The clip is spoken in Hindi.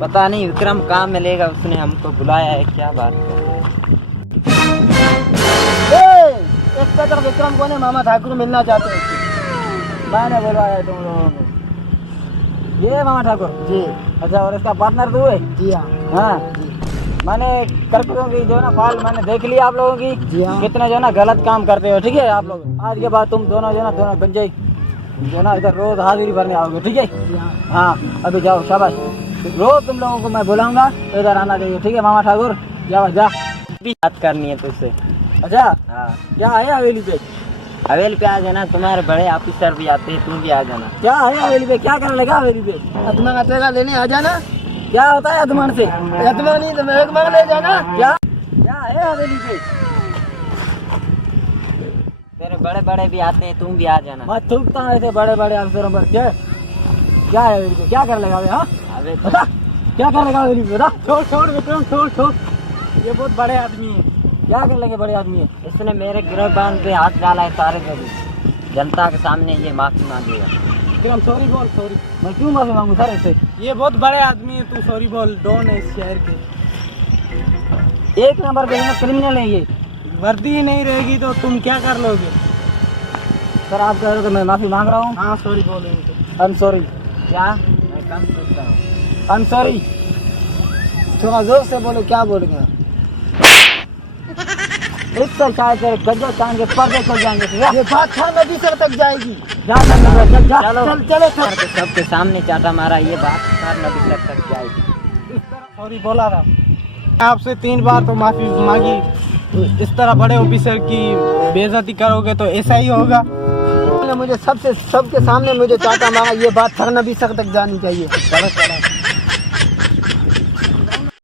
पता नहीं विक्रम कहाँ मिलेगा, उसने हमको बुलाया है, क्या बात कर रहे हैं। एक तरफ विक्रम को ने मामा ठाकुर मिलना चाहते हैं उससे। मैंने बुलवाया है तुम लोगों को। ये मामा ठाकुर जी। अच्छा, और इसका पार्टनर तू है? जी हाँ। हाँ मैंने करतूतों की जो है ना फाल मैंने देख लिया आप लोगों की। जी हाँ। कितने जो है ना गलत काम करते हो, ठीक है। आप लोग आज के बाद तुम दोनों जो है ना दोनों गंजे जो है ना इधर रोज हाजिरी भरने आओगे, ठीक है। जी हाँ। हाँ अभी जाओ, शाबाश। रोज तुम लोगों को मैं बुलाऊंगा तो इधर आना चाहिए, ठीक है मामा ठाकुर। जाओ जा, भी बात करनी है तुझसे। अच्छा हाँ, क्या है हवेली पे? हवेली पे आ जाना, तुम्हारे बड़े ऑफिसर भी आते हैं, तुम भी आ जाना। क्या है हवेली पे, क्या करने लगा हवेली पे? अदमा का टेका लेने आ जाना। क्या होता है अदमान से? अदमा नहीं तो मैं एक मांग ले जाना। क्या है हवेली पे? तेरे बड़े बड़े भी आते हैं, तुम भी आ जाना। मैं थूकता हूँ ऐसे बड़े बड़े अफसरों पर। क्या है हवेली पे, क्या कर लेगा हाँ? अबे बता, क्या कर लेगा हवेली पे, बता। छोड़ विक्रम, छोड़। ये बहुत बड़े आदमी है। क्या कर लेंगे बड़े आदमी है? इसने मेरे गिरफ्तार पे हाथ डाला है सारे जगह, जनता के सामने ये माफी मांगेगा। विक्रम सॉरी बोल, सॉरी। मैं क्यों माफी मांगू सर इससे? ये बहुत बड़े आदमी है, तू सॉरी बोल। डॉन है इस शहर के। एक नंबर के क्रिमिनल है ये। वर्दी ही नहीं रहेगी तो तुम क्या कर लोगे? सर आप कह रहे हो तो मैं माफी मांग रहा हूँ। हाँ सॉरी बोलो इनको। I am sorry. क्या? मैं कम सोच रहा हूँ। I am sorry. थोड़ा जोर से बोलो, क्या बोल गया? इससे शायद तेरे गज्जो चांद के पर्दे खुल जाएंगे। ये बात था नदी सर तक जाएगी। जा चल जा, चलो सबके सामने चाटा मारा, ये बात सार नदी तक जाएगी। सॉरी बोला था आपसे 3 बार तो माफी मांगी। इस तरह बड़े ऑफिसर की बेइज्जती करोगे तो ऐसा ही होगा। मुझे सबके सामने मुझे चाटा मारा, ये बात सर नबी सर तक जानी चाहिए। चलो चलो।